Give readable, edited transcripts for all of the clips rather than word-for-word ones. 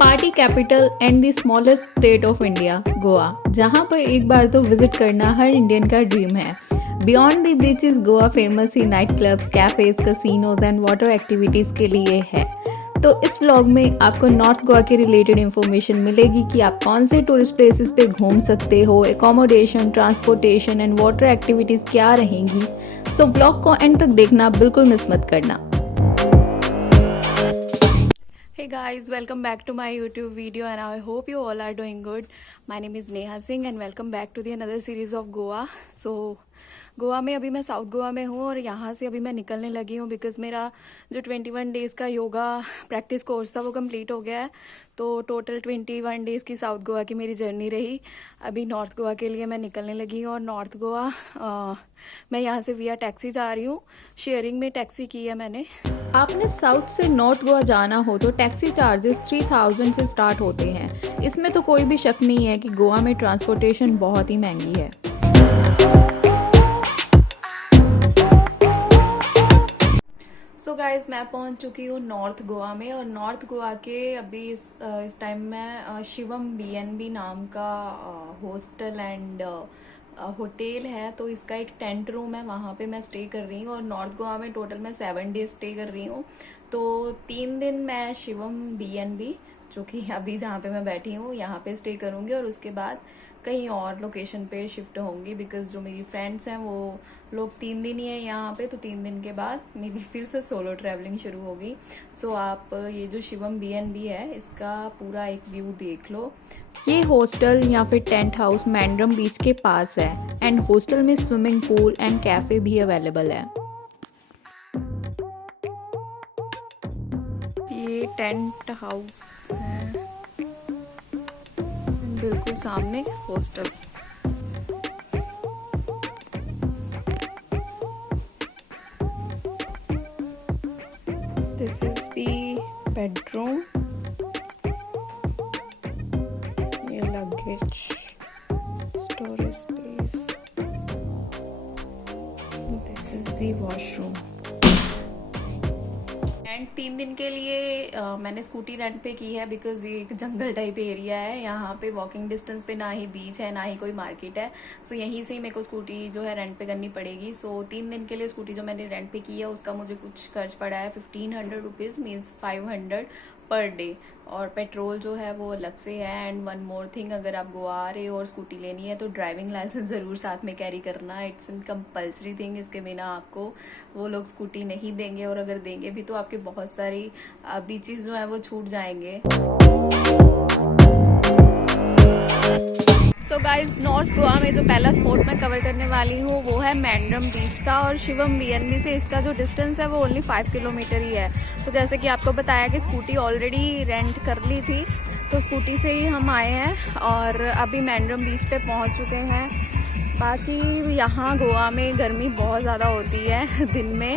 Party capital and the smallest state of India, Goa, जहां पर एक बार तो विजिट करना हर इंडियन का ड्रीम है। Beyond the beaches, Goa famous he night clubs, cafes, casinos and water activities के लिए है। तो इस व्लॉग में आपको नॉर्थ गोवा के रिलेटेड इन्फॉर्मेशन मिलेगी कि आप कौन से टूरिस्ट प्लेसेस पे घूम सकते हो, accommodation, transportation and water activities क्या रहेंगी। सो व्लॉग को एंड तक देखना बिल्कुल मिस मत करना। Hey guys, welcome back to my YouTube video and I hope you all are doing good. My name is Neha Singh and welcome back to the another series of Goa. So Goa में अभी मैं south Goa में हूँ और यहाँ से अभी मैं निकलने लगी हूँ बिकॉज़ मेरा जो 21 डेज़ का योगा प्रैक्टिस कोर्स था वो कंप्लीट हो गया है। तो टोटल 21 डेज़ की साउथ गोवा की मेरी जर्नी रही। अभी नॉर्थ गोवा के लिए मैं निकलने लगी हूँ और नॉर्थ गोवा मैं यहाँ से विया टैक्सी जा रही हूँ। शेयरिंग में टैक्सी की है मैंने। आपने साउथ से नॉर्थ गोवा जाना हो तो टैक्सी चार्जेस 3000 से स्टार्ट होते हैं। इसमें तो कोई भी शक नहीं है कि गोवा में ट्रांसपोर्टेशन बहुत ही महंगी है। सो गाइज, मैं पहुंच चुकी हूँ नॉर्थ गोवा में और नॉर्थ गोवा के अभी इस टाइम मैं शिवम BNB नाम का हॉस्टल एंड होटल है। तो इसका एक टेंट रूम है, वहाँ पे मैं स्टे कर रही हूँ और नॉर्थ गोवा में टोटल मैं 7 डेज स्टे कर रही हूँ। तो 3 दिन मैं शिवम BNB, जो कि अभी जहाँ पे मैं बैठी हूँ, यहाँ पे स्टे करूँगी और उसके बाद कहीं और लोकेशन पे शिफ्ट होंगी बिकॉज जो मेरी फ्रेंड्स हैं वो लोग 3 दिन ही है यहाँ पे। तो 3 दिन के बाद मेरी फिर से सोलो ट्रैवलिंग शुरू होगी। सो आप ये जो शिवम BNB है इसका पूरा एक व्यू देख लो। ये हॉस्टल या फिर टेंट हाउस मैंड्रम बीच के पास है एंड हॉस्टल में स्विमिंग पूल एंड कैफे भी अवेलेबल है। ये टेंट हाउस है, बिल्कुल सामने hostel. This is the bedroom, ये luggage storage space, this is the washroom. And 3 दिन के लिए मैंने स्कूटी रेंट पे की है बिकॉज ये एक जंगल टाइप एरिया है। यहाँ पे वॉकिंग डिस्टेंस पे ना ही बीच है ना ही कोई मार्केट है। सो यहीं से ही मेरे को स्कूटी जो है रेंट पे करनी पड़ेगी। सो 3 दिन के लिए स्कूटी जो मैंने रेंट पे की है उसका मुझे कुछ खर्च पड़ा है 1500 रुपीज़, मीन्स 500 पर डे। और पेट्रोल जो है वो अलग से है। एंड वन मोर थिंग, अगर आप गोवा आ रहे हो और स्कूटी लेनी है तो ड्राइविंग लाइसेंस ज़रूर साथ में कैरी करना। It's an compulsory thing. इसके बिना आपको वो लोग स्कूटी नहीं देंगे और अगर देंगे भी तो आपके बहुत सारी बीचेस जो है वो छूट जाएंगे। सो गाइज, नॉर्थ गोवा में जो पहला स्पॉट मैं कवर करने वाली हूँ वो है मैंड्रम बीच का और शिवम BNB से इसका जो डिस्टेंस है वो ओनली 5 किलोमीटर ही है। तो जैसे कि आपको बताया कि स्कूटी ऑलरेडी रेंट कर ली थी तो स्कूटी से ही हम आए हैं और अभी मैंड्रम बीच पे पहुँच चुके हैं। बाकी यहाँ गोवा में गर्मी बहुत ज़्यादा होती है दिन में,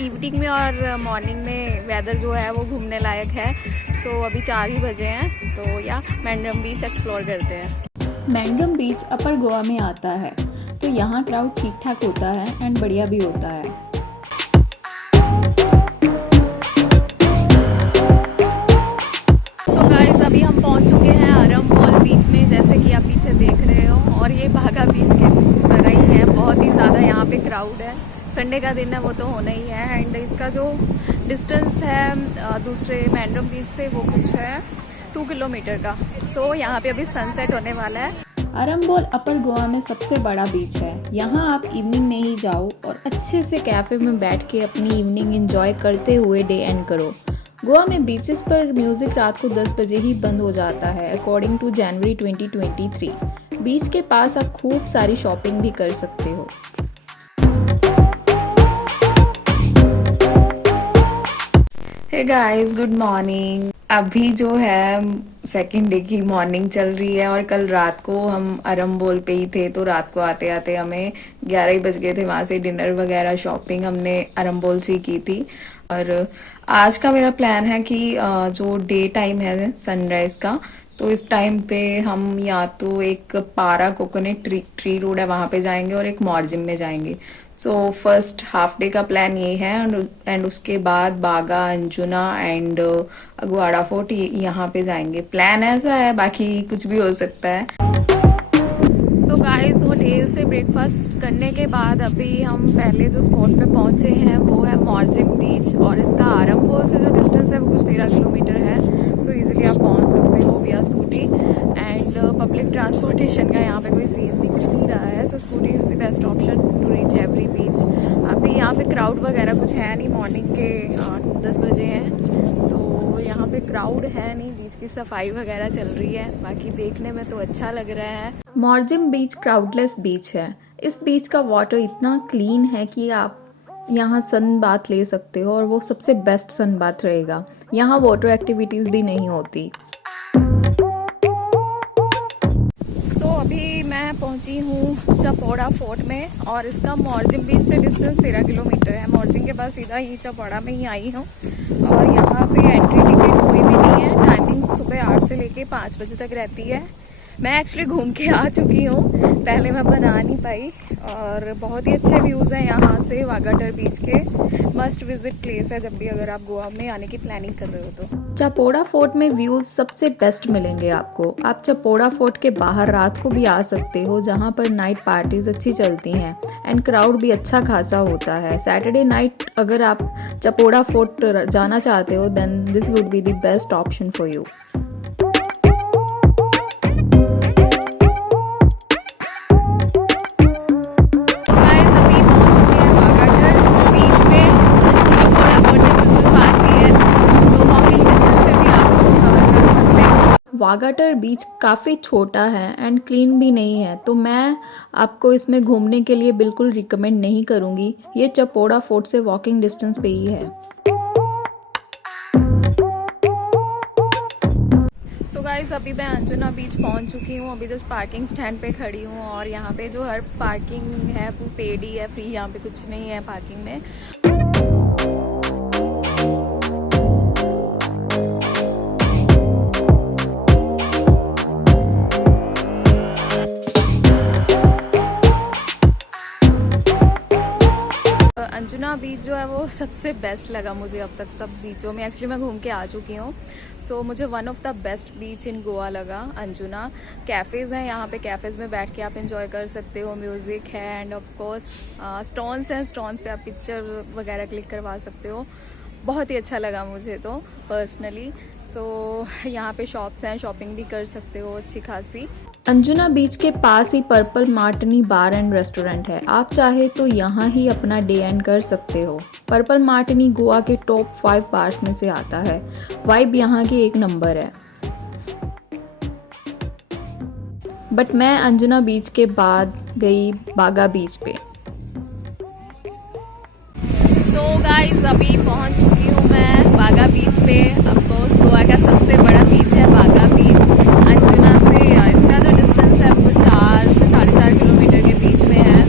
इवनिंग में और मॉर्निंग में वेदर जो है वो घूमने लायक है। सो अभी 4 ही बजे हैं तो या मैंड्रम बीच एक्सप्लोर करते हैं। मैंड्रम बीच अपर गोवा में आता है तो यहाँ क्राउड ठीक ठाक होता है एंड बढ़िया भी होता है। सो गाइस, अभी हम पहुँच चुके हैं अरम्बोल बीच में, जैसे कि आप पीछे देख रहे हो। और ये बागा बीच के तरह ही है, बहुत ही ज़्यादा यहाँ पे क्राउड है। संडे का दिन है वो तो होना ही है। एंड इसका जो डिस्टेंस है दूसरे मैंड्रम बीच से वो कुछ है 2 किलोमीटर का। सो यहाँ पे अभी सनसेट होने वाला है। अरम्बोल अपर गोवा में सबसे बड़ा बीच है। यहाँ आप इवनिंग में ही जाओ और अच्छे से कैफे में बैठ के अपनी इवनिंग एंजॉय करते हुए डे एंड करो। गोवा में बीचेस पर म्यूजिक रात को 10 बजे ही बंद हो जाता है अकॉर्डिंग टू जनवरी 2023। बीच के पास आप खूब सारी शॉपिंग भी कर सकते हो। Hey guys, good morning. अभी जो है सेकंड डे की मॉर्निंग चल रही है और कल रात को हम अरम्बोल पे ही थे तो रात को आते आते हमें 11 ही बज गए थे। वहाँ से डिनर वगैरह शॉपिंग हमने अरम्बोल से ही की थी। और आज का मेरा प्लान है कि जो डे टाइम है सनराइज़ का तो इस टाइम पे हम या तो एक पारा कोकोनट ट्री रोड है वहाँ पे जाएंगे और एक मॉर्जिम में जाएंगे। सो फर्स्ट हाफ डे का प्लान ये है एंड उसके बाद बागा अंजुना एंड अगवाड़ा फोर्ट यहाँ पे जाएंगे। प्लान ऐसा है, बाकी कुछ भी हो सकता है। सो गाइस, होटल से ब्रेकफास्ट करने के बाद अभी हम पहले जो स्पॉट पे पहुंचे हैं वो है मॉर्जिम बीच, और इसका आरंभोल से जो डिस्टेंस है वो कुछ 13 किलोमीटर है। सो इजीली आप पहुंच सकते हो विया स्कूटी, एंड पब्लिक ट्रांसपोर्टेशन का यहाँ पे कोई सीन दिख नहीं रहा है। So scooty is the best option to reach every beach. अभी यहाँ पे क्राउड वगैरह कुछ है नहीं, मॉर्निंग के 10 बजे हैं, तो यहाँ पे क्राउड है नहीं, बीच की सफाई वगैरह चल रही है। बाकी देखने में तो अच्छा लग रहा है। मॉर्जिम बीच क्राउडलेस बीच है। इस बीच का वाटर इतना क्लीन है कि आप यहाँ सन बाथ ले सकते हो, और वो सबसे बेस्ट सन बाथ रहेगा। यहाँ वाटर एक्टिविटीज़ भी नहीं होती। अभी मैं पहुँची हूँ चपौड़ा फोर्ट में, और इसका मॉर्जिम बीच से डिस्टेंस 13 किलोमीटर है। मॉर्जिम के पास सीधा ही चपौड़ा में ही आई हूँ, और यहाँ पे एंट्री टिकट कोई भी नहीं है। टाइमिंग सुबह 8 से लेके 5 बजे तक रहती है। मैं एक्चुअली घूम के आ चुकी हूँ, पहले मैं बना नहीं पाई, और बहुत ही अच्छे व्यूज़ हैं यहाँ से वागाटर बीच के। मस्ट विजिट प्लेस है जब भी अगर आप गोवा में आने की प्लानिंग कर रहे हो तो। चपौड़ा फोर्ट में व्यूज़ सबसे बेस्ट मिलेंगे आपको। आप चपौड़ा फोर्ट के बाहर रात को भी आ सकते हो, जहाँ पर नाइट पार्टीज अच्छी चलती हैं एंड क्राउड भी अच्छा खासा होता है। सैटरडे नाइट अगर आप चपौड़ा फोर्ट जाना चाहते हो then this would be the best option for you. Vagator beach काफ़ी छोटा है एंड क्लीन भी नहीं है, तो मैं आपको इसमें घूमने के लिए बिल्कुल रिकमेंड नहीं करूँगी। ये चपौड़ा फोर्ट से वॉकिंग डिस्टेंस पे ही है। सो गाइस, अभी मैं अंजुना बीच पहुंच चुकी हूँ। अभी जस्ट पार्किंग स्टैंड पे खड़ी हूँ, और यहाँ पे जो हर पार्किंग है वो पेड ही है, फ्री यहाँ पे कुछ नहीं है पार्किंग में। अंजुना बीच जो है वो सबसे बेस्ट लगा मुझे अब तक सब बीचों में। एक्चुअली मैं घूम के आ चुकी हूँ, सो मुझे वन ऑफ द बेस्ट बीच इन गोवा लगा अंजुना। कैफ़ेज़ हैं यहाँ पे, कैफ़ेज़ में बैठ के आप एंजॉय कर सकते हो, म्यूज़िक है, एंड ऑफ कोर्स स्टोन्स हैं, स्टोन्स पे आप पिक्चर वगैरह क्लिक करवा सकते हो। बहुत ही अच्छा लगा मुझे तो पर्सनली। सो यहाँ पे शॉप्स हैं, शॉपिंग भी कर सकते हो अच्छी खासी। अंजुना बीच के पास ही purple martini bar and restaurant है। आप चाहे तो यहाँ ही अपना डे एंड कर सकते हो। पर्पल मार्टिनी गोवा के टॉप 5 बार्स में से आता है। वाइब यहाँ की एक नंबर है। बट मैं अंजुना बीच के बाद गई बागा बीच पे। सो गाइस, अभी पहुँच चुकी हूँ मैं बागा बीच पे। ऑफकोर्स गोवा का सबसे बड़ा बीच है बागा बीच। अंजुना से इसका जो डिस्टेंस है वो 4 से 4.5 किलोमीटर के बीच में है,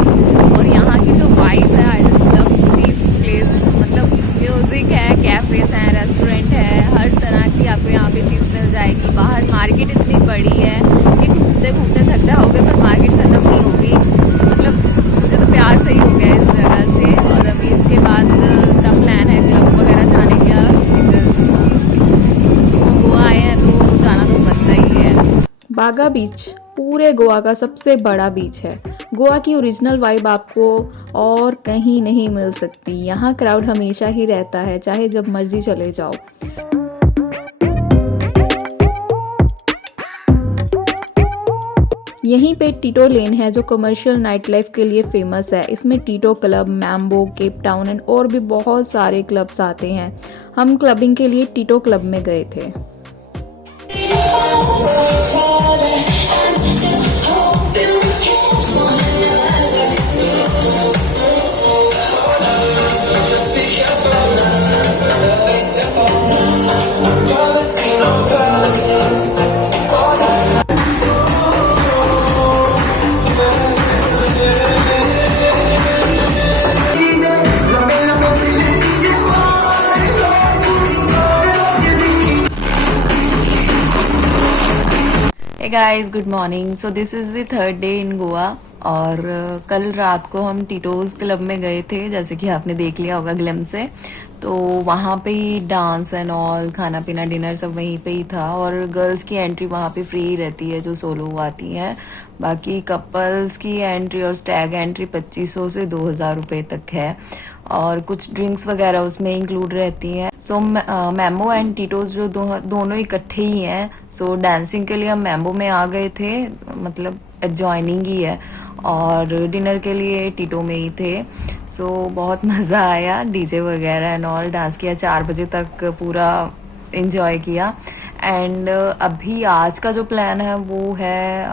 और यहाँ की जो वाइब है, I just love this place. मतलब म्यूज़िक है, कैफ़ेज़ हैं, रेस्टोरेंट है, हर तरह की आपको यहाँ पे चीज़ मिल जाएगी। बाहर मार्केट इतनी बड़ी है कि घूमते घूमते थक जाओगे पर मार्केट ख़त्म नहीं होगी। मतलब मुझे तो प्यार से ही हो गया इस जगह से। और अभी इसके बाद का प्लान है क्लब वगैरह जाने का, गोवा आए हैं तो जाना तो बनता ही है। बागा बीच पूरे गोवा का सबसे बड़ा बीच है। गोवा की ओरिजिनल वाइब आपको और कहीं नहीं मिल सकती। यहाँ क्राउड हमेशा ही रहता है, चाहे जब मर्जी चले जाओ। यहीं पे टीटो लेन है जो कमर्शियल नाइट लाइफ के लिए फेमस है। इसमें टीटो club, Mambo, Cape Town and और भी बहुत सारे क्लब्स आते हैं। हम क्लबिंग के लिए टीटो क्लब में गए थे। Hey guys, good morning. So this is the third day in Goa. और कल रात को हम टीटोज क्लब में गए थे, जैसे कि आपने देख लिया होगा ग्लिम से। तो वहाँ पे ही डांस एंड ऑल, खाना पीना डिनर सब वहीं पे ही था। और गर्ल्स की एंट्री वहाँ पे फ्री रहती है जो सोलो आती हैं। बाकी कपल्स की एंट्री और स्टैग एंट्री 2500 से 2000 रुपये तक है। और कुछ ड्रिंक्स वगैरह उसमें इंक्लूड रहती हैं। सो मैम्बो एंड टीटोज जो दोनों इकट्ठे ही हैं। सो डांसिंग के लिए हम मैम्बो में आ गए थे, मतलब एडजॉइनिंग ही है। और डिनर के लिए टीटो में ही थे। सो बहुत मज़ा आया, डीजे वगैरह एंड ऑल, डांस किया 4 बजे तक, पूरा इंजॉय किया। एंड अभी आज का जो प्लान है वो है,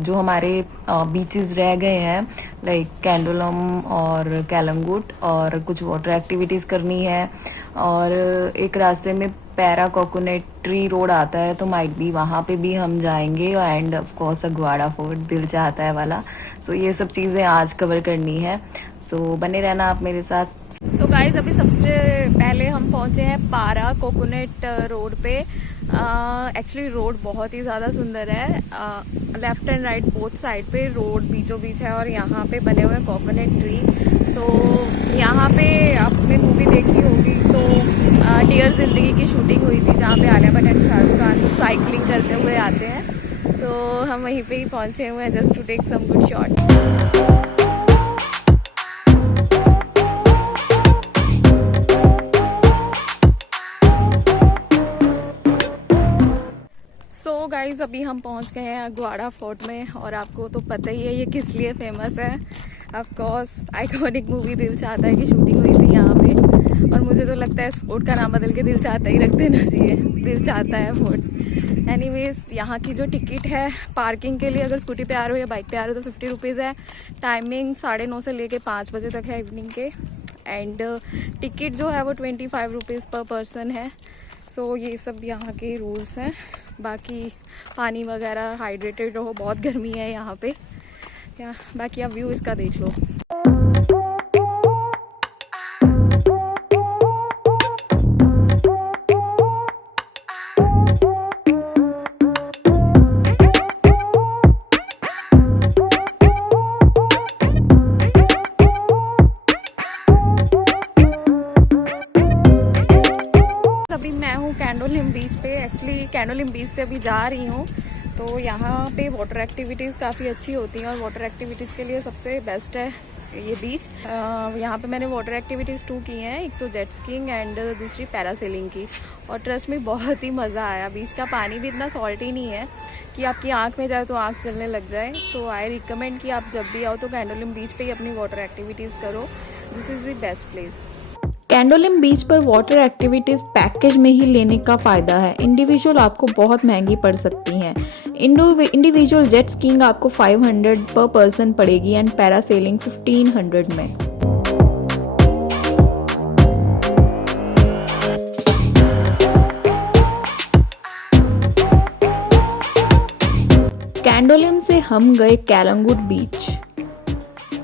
जो हमारे बीचेस रह गए हैं लाइक कैंडोलम और कैलमगुट, और कुछ वाटर एक्टिविटीज़ करनी है। और एक रास्ते में पैरा कोकोनट ट्री रोड आता है, तो माइट भी वहाँ पे भी हम जाएंगे। End of course Aguada fort, दिल चाहता है वाला। सो ये सब चीज़ें आज कवर करनी है। सो बने रहना आप मेरे साथ। सो गाइज, अभी सबसे पहले हम पहुँचे हैं पारा कोकोनट रोड पे। एक्चुअली रोड बहुत ही ज़्यादा सुंदर है। Left and right both side पे रोड बीचों बीच है, और यहाँ पे बने हुए कोकोनट ट्री। सो यहाँ पे आपने मूवी देखी होगी तो डियर जिंदगी की शूटिंग हुई थी, जहाँ पे आलिया भट्ट एंड शाहरुख खान साइकिलिंग करते हुए आते हैं। तो हम वहीं पे ही पहुँचे हुए हैं just to take some good shots. So guys, अभी हम पहुंच गए हैं अगवाड़ा फोर्ट में। और आपको तो पता ही है ये किस लिए फेमस है। ऑफ कोर्स आइकॉनिक मूवी दिल चाहता है की शूटिंग हुई थी यहाँ पे। और मुझे तो लगता है इस फोर्ट का नाम बदल के दिल चाहता ही रख देना चाहिए, दिल चाहता है फोर्ट। एनीवेज, यहाँ की जो टिकट है पार्किंग के लिए, अगर स्कूटी पे आ रहे हो या बाइक पे आ रहे हो तो 50 रुपीज़ है। टाइमिंग 9:30 से लेके 5 बजे तक है इवनिंग के। एंड टिकट जो है वो 25 रुपीज़ पर पर्सन है। सो ये सब यहाँ के रूल्स हैं। बाकी पानी वगैरह, हाइड्रेटेड रहो, बहुत गर्मी है यहाँ पे। या बाकी आप व्यू इसका देख लो। अभी मैं हूँ कैंडोलिम बीच पे। एक्चुअली कैंडोलिम बीच से अभी जा रही हूँ। तो यहाँ पे वाटर एक्टिविटीज़ काफ़ी अच्छी होती हैं, और वाटर एक्टिविटीज़ के लिए सबसे बेस्ट है ये बीच। यहाँ पे मैंने वाटर एक्टिविटीज़ 2 की हैं, एक तो जेट स्कीइंग एंड दूसरी पैरासेलिंग की। और ट्रस्ट में बहुत ही मज़ा आया। बीच का पानी भी इतना सॉल्टी नहीं है कि आपकी आँख में जाए तो आँख जलने लग जाए। सो आई रिकमेंड कि आप जब भी आओ तो कैंडोलिम बीच पे ही अपनी वाटर एक्टिविटीज़ करो। This is the best place. Candolim beach पर वाटर एक्टिविटीज पैकेज में ही लेने का फायदा है। इंडिविजुअल आपको बहुत महंगी पड़ सकती हैं। इंडिविजुअल जेट स्कीइंग आपको 500 पर पर्सन पड़ेगी एंड पैरासेलिंग 1500 में। कैंडोलिम से हम गए Calangute beach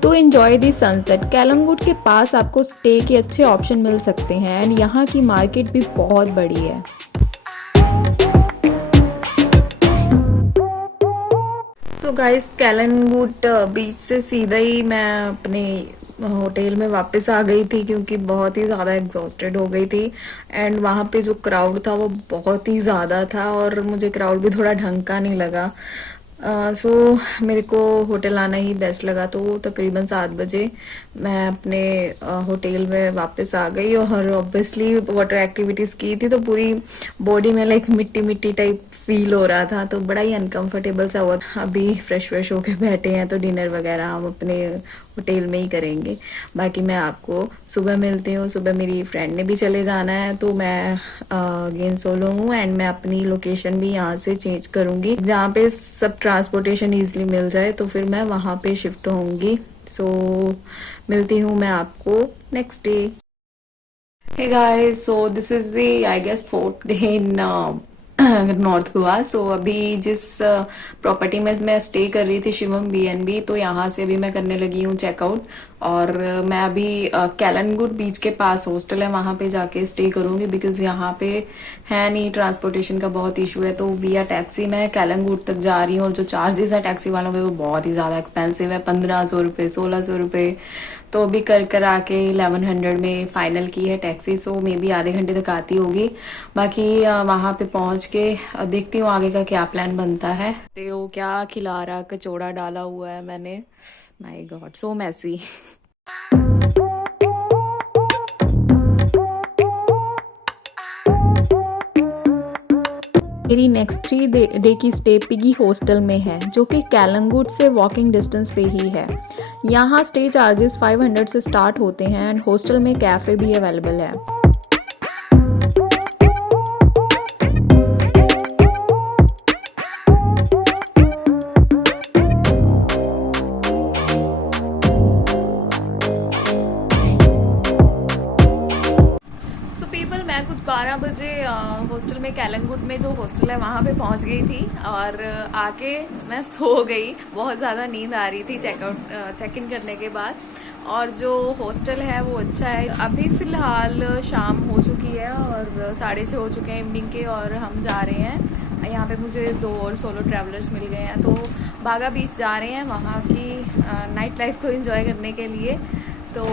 to enjoy the sunset. Calangute के पास आपको स्टे के अच्छे ऑप्शन मिल सकते हैं एंड यहाँ की मार्केट भी बहुत बड़ी है। सो गाइस, कैलंगुट बीच से सीधा ही मैं अपने होटल में वापस आ गई थी, क्योंकि बहुत ही ज़्यादा एग्जॉस्टेड हो गई थी। एंड वहाँ पे जो क्राउड था वो बहुत ही ज़्यादा था, और मुझे क्राउड भी थोड़ा ढंग का नहीं लगा। सो मेरे को होटल आना ही बेस्ट लगा। तो तकरीबन 7 बजे मैं अपने होटल में वापस आ गई। और ऑब्वियसली वाटर एक्टिविटीज़ की थी तो पूरी बॉडी में लाइक मिट्टी मिट्टी टाइप फील हो रहा था, तो बड़ा ही अनकंफर्टेबल सा हुआ। अभी फ्रेश होके बैठे हैं, तो डिनर वगैरह हम अपने होटल में ही करेंगे। बाकी मैं आपको सुबह मिलती हूँ। सुबह मेरी फ्रेंड ने भी चले जाना है, तो मैं अगेन सोलो हूँ। एंड मैं अपनी लोकेशन भी यहाँ से चेंज करूँगी, जहाँ पे सब ट्रांसपोर्टेशन ईजिली मिल जाए, तो फिर मैं वहाँ पे शिफ्ट होंगी। सो मिलती हूँ मैं आपको next day. Hey guys, so this is the I guess 4th day in north Goa. So अभी जिस प्रॉपर्टी में मैं स्टे कर रही थी, शिवम बीएनबी, तो यहाँ से अभी मैं करने लगी हूँ चेकआउट। और मैं अभी कैलनगुड बीच के पास हॉस्टल है, वहाँ पे जाके स्टे करूँगी, बिकॉज यहाँ पे है नहीं, ट्रांसपोर्टेशन का बहुत इशू है। तो विया टैक्सी मैं कैलनगुड तक जा रही हूँ, और जो चार्जेस है टैक्सी वालों के वो बहुत ही ज़्यादा एक्सपेंसिव है, 1500 रुपये, 1600 रुपये। तो अभी कर आके 1100 में फ़ाइनल की है टैक्सी। सो मे बी आधे घंटे तक आती होगी। बाकी वहाँ पे पहुँच के देखती हूँ आगे का क्या प्लान बनता है। तो क्या खिला रहा, कचौड़ा डाला हुआ है मैंने, माय गॉड सो मैसी। मेरी नेक्स्ट 3 डे की स्टे पिगी हॉस्टल में है, जो कि कैलंगुड से वॉकिंग डिस्टेंस पे ही है। यहाँ स्टे चार्जेस 500 से स्टार्ट होते हैं एंड हॉस्टल में कैफ़े भी अवेलेबल है। सो पीपल, मैं कुछ 12 बजे हॉस्टल में, कैलंगुड में जो हॉस्टल है वहाँ पे पहुँच गई थी, और आके मैं सो गई। बहुत ज़्यादा नींद आ रही थी चेक इन करने के बाद। और जो हॉस्टल है वो अच्छा है। अभी फ़िलहाल शाम हो चुकी है और 6:30 हो चुके हैं इवनिंग के, और हम जा रहे हैं। यहाँ पे मुझे 2 और सोलो ट्रैवलर्स मिल गए हैं, तो बागा बीच जा रहे हैं वहाँ की नाइट लाइफ को एंजॉय करने के लिए। तो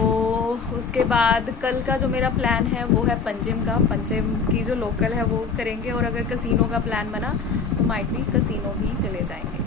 उसके बाद कल का जो मेरा प्लान है वो है पंजिम का। पंजिम की जो लोकल है वो करेंगे, और अगर कसिनो का प्लान बना तो माइट भी कसिनो भी चले जाएंगे।